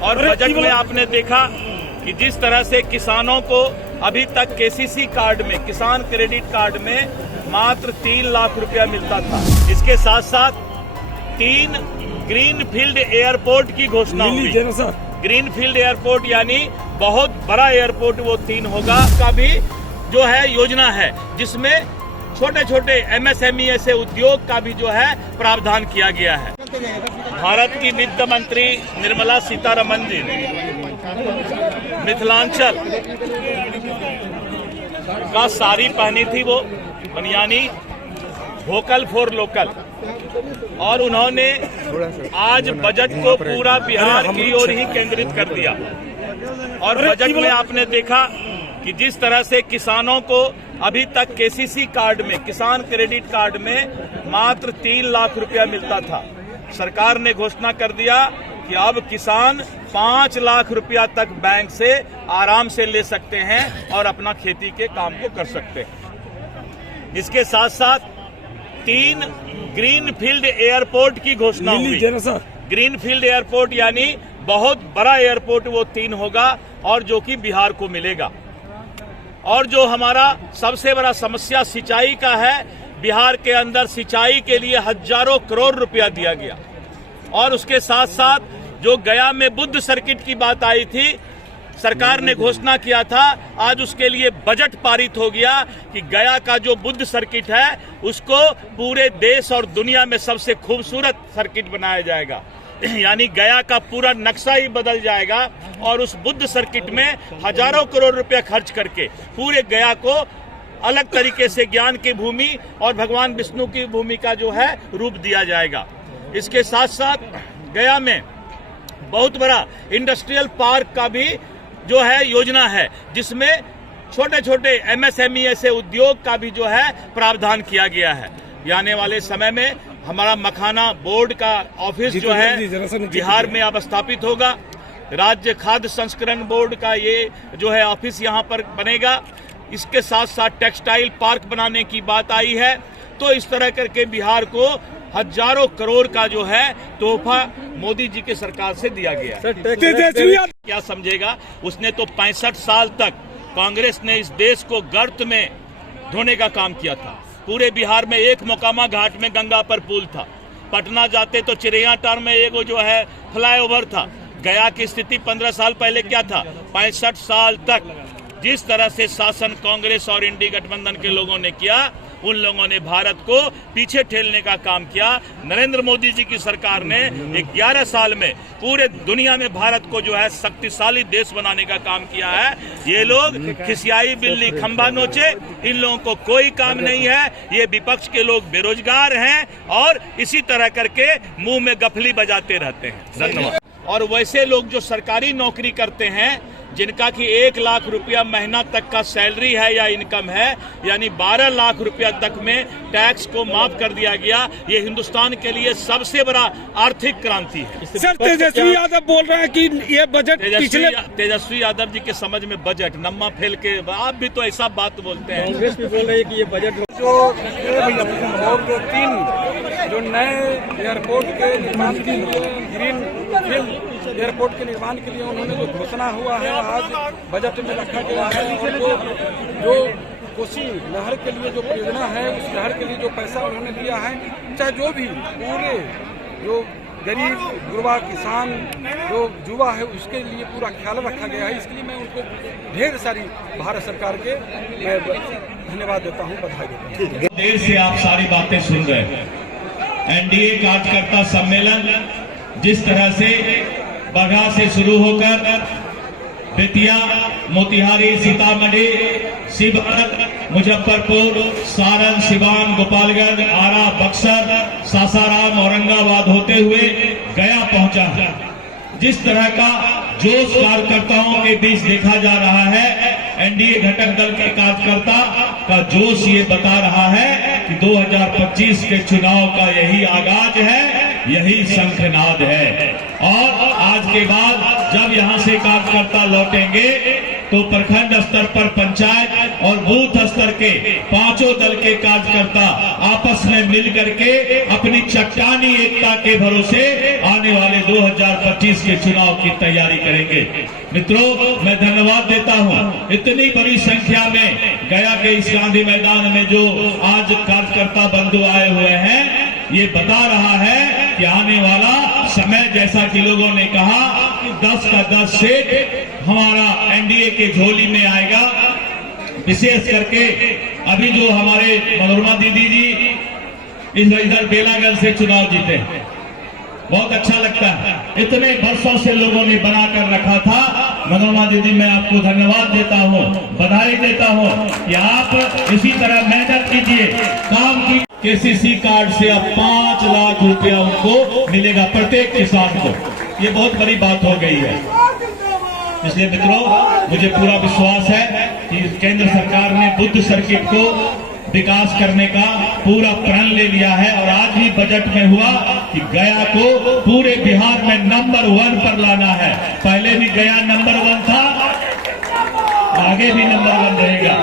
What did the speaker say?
और बजट में आपने देखा कि जिस तरह से किसानों को अभी तक केसीसी कार्ड में, किसान क्रेडिट कार्ड में मात्र 3 लाख रुपया मिलता था। इसके साथ साथ 3 ग्रीनफील्ड एयरपोर्ट की घोषणा हुई। ग्रीनफील्ड एयरपोर्ट यानी बहुत बड़ा एयरपोर्ट वो 3 होगा का भी जो है योजना है, जिसमें छोटे छोटे एमएसएमई ऐसे उद्योग का भी जो है प्रावधान किया गया है। भारत की वित्त मंत्री निर्मला सीतारमण जी ने मिथिलांचल का साड़ी पहनी थी, वो बनियानी, वोकल फॉर लोकल, और उन्होंने आज बजट को पूरा बिहार की ओर ही केंद्रित कर दिया। और बजट में आपने देखा कि जिस तरह से किसानों को अभी तक केसीसी कार्ड में, किसान क्रेडिट कार्ड में मात्र 3 लाख रुपया मिलता था, सरकार ने घोषणा कर दिया कि अब किसान 5 लाख रुपया तक बैंक से आराम से ले सकते हैं और अपना खेती के काम को कर सकते हैं। इसके साथ साथ 3 ग्रीनफील्ड एयरपोर्ट की घोषणा हुई। ग्रीनफील्ड एयरपोर्ट यानी बहुत बड़ा एयरपोर्ट वो 3 होगा, और जो कि बिहार को मिलेगा। और जो हमारा सबसे बड़ा समस्या सिंचाई का है, बिहार के अंदर सिंचाई के लिए हजारों करोड़ रुपया दिया गया। और उसके साथ साथ जो गया में बुद्ध सर्किट की बात आई थी, सरकार ने घोषणा किया था, आज उसके लिए बजट पारित हो गया कि गया का जो बुद्ध सर्किट है उसको पूरे देश और दुनिया में सबसे खूबसूरत सर्किट बनाया जाएगा। यानी गया का पूरा नक्शा ही बदल जाएगा, और उस बुद्ध सर्किट में हजारों करोड़ रुपया खर्च करके पूरे गया को अलग तरीके से ज्ञान की भूमि और भगवान विष्णु की भूमि का जो है रूप दिया जाएगा। इसके साथ साथ गया में बहुत बड़ा इंडस्ट्रियल पार्क का भी जो है योजना है, जिसमें छोटे छोटे एमएसएमई ऐसे उद्योग का भी जो है प्रावधान किया गया है। आने वाले समय में हमारा मखाना बोर्ड का ऑफिस जो है बिहार में अब स्थापित होगा। राज्य खाद्य संस्करण बोर्ड का ये जो है ऑफिस यहाँ पर बनेगा। इसके साथ साथ टेक्सटाइल पार्क बनाने की बात आई है। तो इस तरह करके बिहार को हजारों करोड़ का जो है तोहफा मोदी जी की सरकार से दिया गया। क्या समझेगा, उसने तो 65 साल तक कांग्रेस ने इस देश को गर्त में धोने का काम किया था। पूरे बिहार में एक मोकामा घाट में गंगा पर पुल था, पटना जाते तो चिड़ियाटार में एक जो है फ्लाईओवर था। गया की स्थिति 15 साल पहले क्या था? 65 साल तक जिस तरह से शासन कांग्रेस और इंडी गठबंधन के लोगों ने किया, उन लोगों ने भारत को पीछे ठेलने का काम किया। नरेंद्र मोदी जी की सरकार ने 11 साल में पूरे दुनिया में भारत को जो है शक्तिशाली देश बनाने का काम किया है। ये लोग खिसियाई बिल्ली खंभा नोचे, इन लोगों को कोई काम नहीं है। ये विपक्ष के लोग बेरोजगार हैं और इसी तरह करके मुंह में गफली बजाते रहते हैं। धन्यवाद। और वैसे लोग जो सरकारी नौकरी करते हैं, जिनका कि 1 लाख रुपया महीना तक का सैलरी है या इनकम है, यानी 12 लाख रुपया तक में टैक्स को माफ कर दिया गया। ये हिंदुस्तान के लिए सबसे बड़ा आर्थिक क्रांति है। सर, तेजस्वी यादव बोल रहे हैं कि ये बजट तेजस्वी यादव जी के समझ में बजट नम्मा फेल के, आप भी तो ऐसा बात बोलते हैं। कांग्रेस भी बोल रही है कि ये बजट और जो 3 जो नए एयरपोर्ट के निर्माण के लिए, ग्रीनफील्ड एयरपोर्ट के निर्माण के लिए उन्होंने जो घोषणा हुआ है आज बजट में रखा गया है, और जो कोसी नहर के लिए जो परियोजना है, उस नहर के लिए जो पैसा उन्होंने दिया है, चाहे जो भी पूरे जो गरीब गुरबा किसान जो युवा है उसके लिए पूरा ख्याल रखा गया है। इसके लिए मैं उनको ढेर सारी भारत सरकार के मैं धन्यवाद देता हूँ, बधाई देता हूँ। देर से आप सारी बातें सुन रहे हैं। एनडीए कार्यकर्ता सम्मेलन जिस तरह से बगहा से शुरू होकर बेतिया, मोतिहारी, सीतामढ़ी, शिवहर, मुजफ्फरपुर, सारण, सिवान, गोपालगंज, आरा, बक्सर, सासाराम, औरंगाबाद होते हुए गया पहुंचा, जिस तरह का जोश कार्यकर्ताओं के बीच देखा जा रहा है, एनडीए घटक दल के कार्यकर्ता का जोश ये बता रहा है कि 2025 के चुनाव का यही आगाज है, यही शंखनाद है। और आज के बाद जब यहां से कार्यकर्ता लौटेंगे तो प्रखंड स्तर पर पंचायत और बूथ स्तर के पांचों दल के कार्यकर्ता आपस में मिल करके अपनी चट्टानी एकता के भरोसे आने वाले 2025 के चुनाव की तैयारी करेंगे। मित्रों, मैं धन्यवाद देता हूं इतनी बड़ी संख्या में गया के इस गांधी मैदान में जो आज कार्यकर्ता बंधु आए हुए हैं। ये बता रहा है कि आने वाला समय, जैसा कि लोगों ने कहा कि 10 का 10 सीट हमारा एनडीए के झोली में आएगा। विशेष करके अभी जो हमारे मनोरमा दीदी जी इधर बेलागंज से चुनाव जीते, बहुत अच्छा लगता है। इतने वर्षों से लोगों ने बनाकर रखा था। मनोरमा दीदी, मैं आपको धन्यवाद देता हूं, बधाई देता हूं कि आप इसी तरह मेहनत कीजिए, काम की। केसीसी कार्ड से अब 5 लाख रुपया उनको मिलेगा प्रत्येक किसान को। ये बहुत बड़ी बात हो गई है। इसलिए मित्रों, मुझे पूरा विश्वास है कि केंद्र सरकार ने बुद्ध सर्किट को विकास करने का पूरा प्रण ले लिया है। और आज ही बजट में हुआ कि गया को पूरे बिहार में नंबर 1 पर लाना है। पहले भी गया नंबर 1 था, आगे भी नंबर 1 रहेगा।